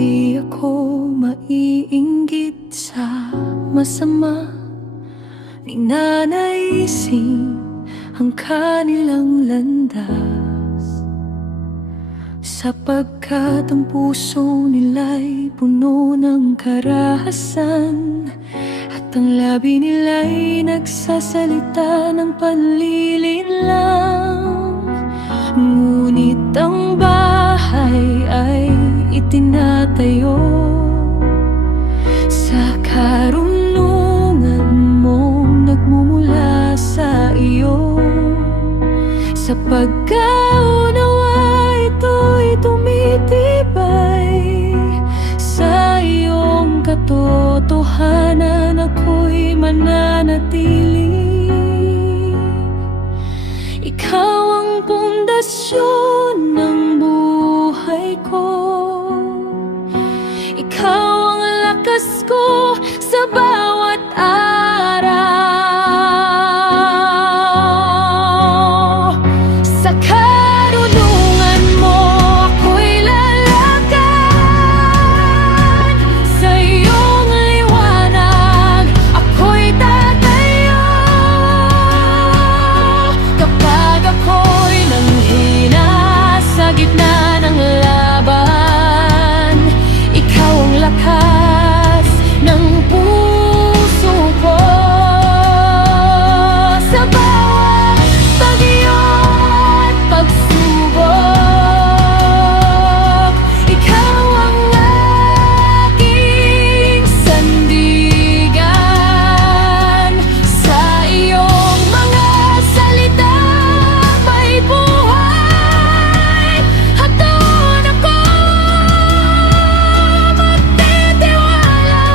Hindi ako maiinggit sa masama ni Nanay Ising ang kanilang landas, sapagkat ang puso nila'y puno ng karahasan at ang labi nila'y nagsasalita ng panlilinlang. Ngunit ang bahay ay itinatayo sa karunungan mong nagmumula sa iyo, sa pagkaunawa ito'y tumitibay sa iyong katotohanan. Ako'y mananatili. Ikaw ang pundasyon ng buhay ko, ikaw ang lakas ko sa bawat araw. Sa karunungan mo ako'y lalakad, sa iyong liwanag ako'y tatayo. Kapag ako'y nanghina sa gitna ng laban, ikaw ang lakas ng puso ko. Sa bawat bagyo at pagsubok, ikaw ang aking sandigan. Sa iyong mga salita may buhay at doon ako magtitiwala.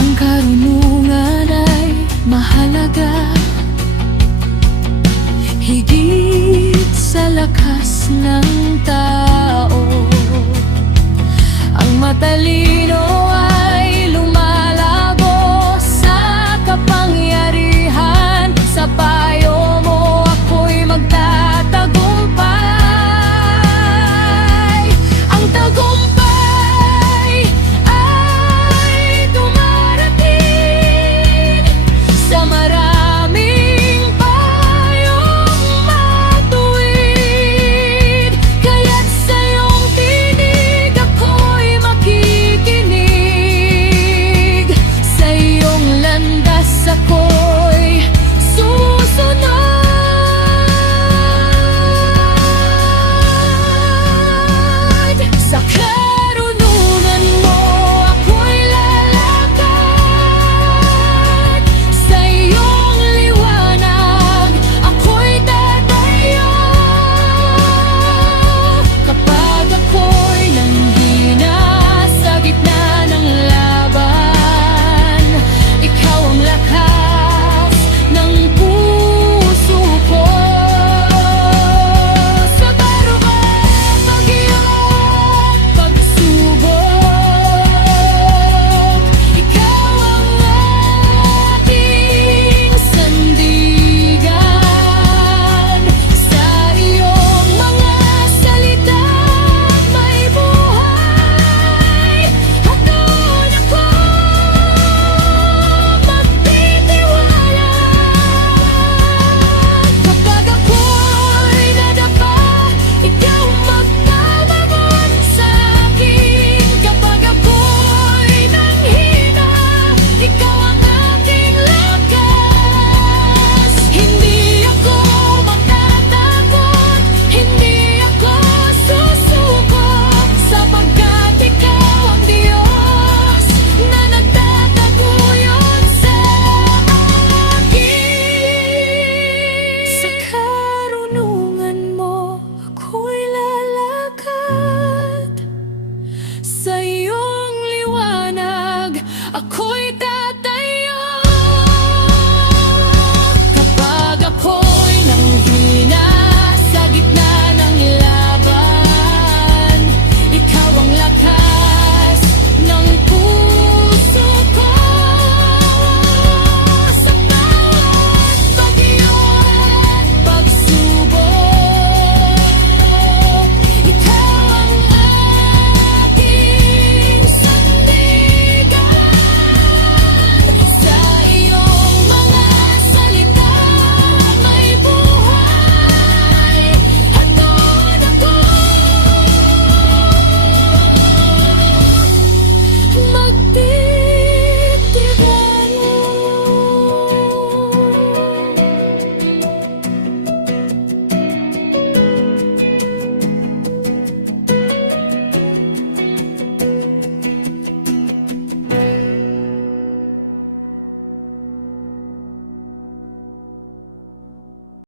Ang karunungan ay mahalaga, higit sa lakas ng tao. Ang matalino